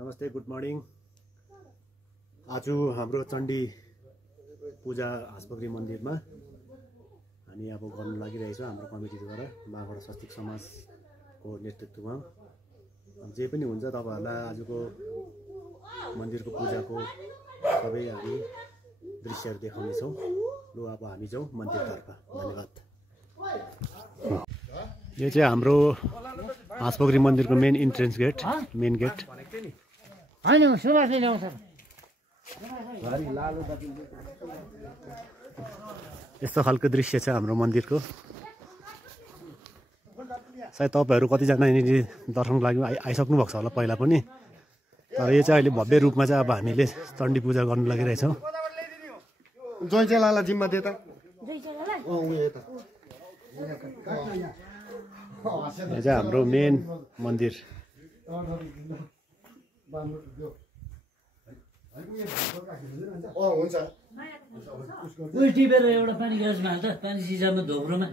नमस्ते, good morning. आज हाम्रो चण्डी पूजा हाँसपोखरी मन्दिरमा हामी अब गर्न लागिरहेछौँ हाम्रो कमिटीद्वारा मागबाट स्वस्तिक समाजको नेतृत्वमा। जे पनि हुन्छ तपाईहरुलाई आजको मन्दिरको पूजाको सबै हामी दृश्यहरू देखाउनेछौँ। लु अब हामी जाउँ मन्दिरतर्फ। धन्यवाद। यो चाहिँ हाम्रो हाँसपोखरी मन्दिरको main entrance gate, main gate. यस्तो खालको दृश्य छ हाम्रो मन्दिरको। सायद तपाईहरु कतिजना यिनीले दर्शनको लागि आइसक्नु भएको छ होला पहिला पनि, तर यो चाहिँ अहिले भव्य रूपमा चाहिँ अब हामीले चण्डी पूजा गर्न लागिरहेछौँ। जयचेलालाई जिम्मा दे त। यो चाहिँ हाम्रो मेन मन्दिर। हुन्छ उही टिपेर एउटा पानी ग्लासमा हाल्छ, पानी सिसामा धोक्रोमा।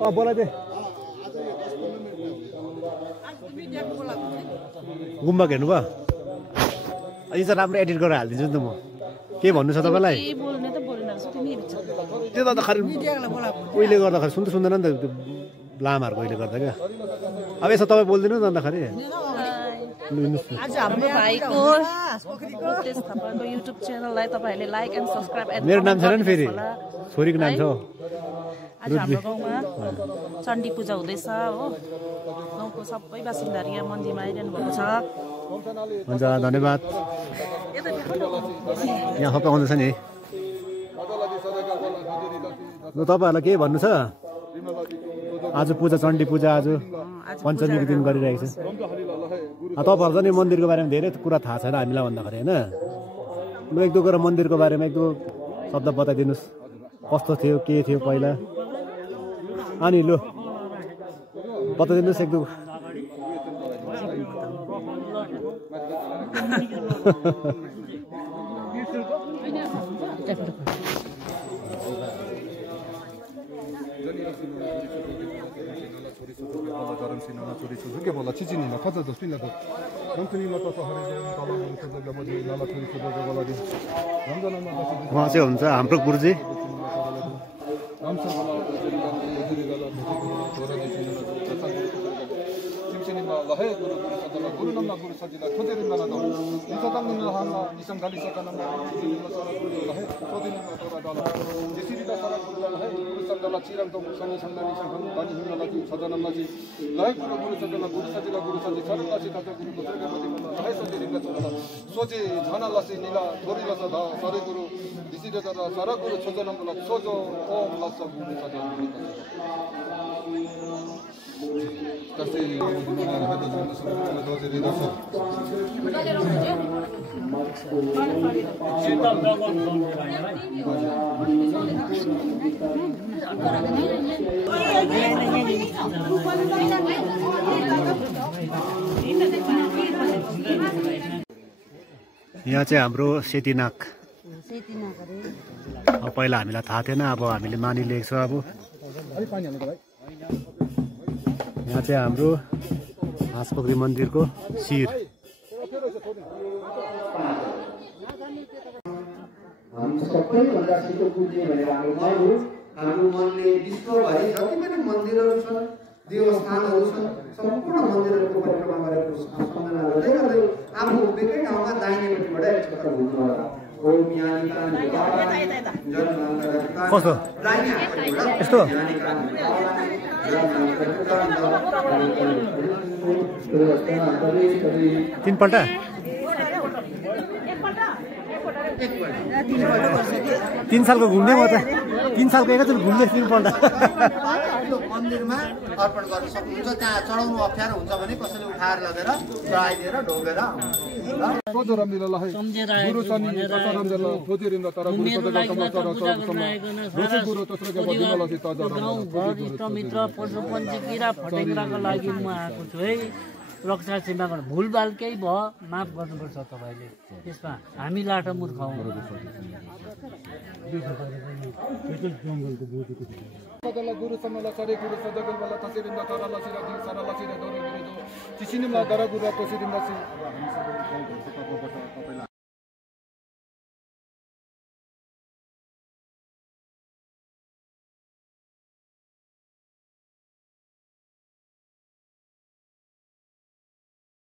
बोला दे गुम्बा हेर्नु भयो यो चाहिँ राम्रो एडिट गरेर हालिदिन्छु नि त म के भन्नु छ तपाईँलाई त्यो त खरि उहिले गर्दाखेरि सुन्दैन नि त लामाहरूको उहिले गर्दा क्या अब यसो तपाईँ बोलिदिनु न अन्तखेरि आज हाम्रो भाइको रुतेश थापाको युट्युब च्यानललाई तपाईँहरूले लाइक एन्ड सब्सक्राइब मेरो नाम छैन नि फेरि छोरीको नाम छ आज हाम्रो गाउँमा चण्डी पूजा हुँदैछ हो गाउँको सबै बासिन्दाहरू यहाँ मन्दिरमा आइरहनु भएको छ हुन्छ धन्यवाद यहाँ सबै आउँदैछ नि तपाईँहरूलाई के भन्नु छ आज पूजा चण्डी पूजा आज पञ्चमीको दिन गरिरहेको छ तपाईँहरू चाहिँ मन्दिरको बारेमा धेरै कुरा थाहा छैन हामीलाई भन्दाखेरि होइन लु एक दुई कुरा मन्दिरको बारेमा एक दुई शब्द बताइदिनुहोस् कस्तो थियो के थियो पहिला अनि लु बताइदिनुहोस् एक दुई उहाँ चाहिँ हुन्छ हाम्रो गुरुजी यहाँ चाहिँ हाम्रो सेतीनाग पहिला हामीलाई थाहा थिएन अब हामीले मानिलिएको छ अब यहाँ चाहिँ हाम्रो हाँसपोखरी मन्दिरको शिर सबैभन्दा छिटो पुग्ने भनेर हाम्रो मनले विश्वभरि जति पनि मन्दिरहरू छन् देवस्थानहरू छन् सम्पूर्ण मन्दिरहरूको परिक्रमा गरेको सम्झना गर्दै गर्दै आफ्नो उभिएकै ठाउँमा दाहिनेपट्टिबाट एक चक्कर घुम्नु होला ओम यानिका कस्तो यस्तो तीनपल्ट 3 सालको घुम्ने म त 3 सालको एकैचोटि घुम्दै 3 पल्ट मन्दिरमा अर्पण गर्न सक्नुहुन्छ त्यहाँ चढाउनु अप्ठ्यारो हुन्छ भने कसैले उठाएर लगेर चढाइदिएर ढोगेर रक्षा सीमाको भुलभाल केही भयो माफ गर्नुपर्छ तपाईँले त्यसमा हामी लाटा मूर्ख हौँ गुरु समला सरे गुरु सदगल वाला तसिरिंदा तरला सिरा दी सरला सिरा दोरे गुरु दो चिसिनिमा दरा गुरु तसिरिंदा सि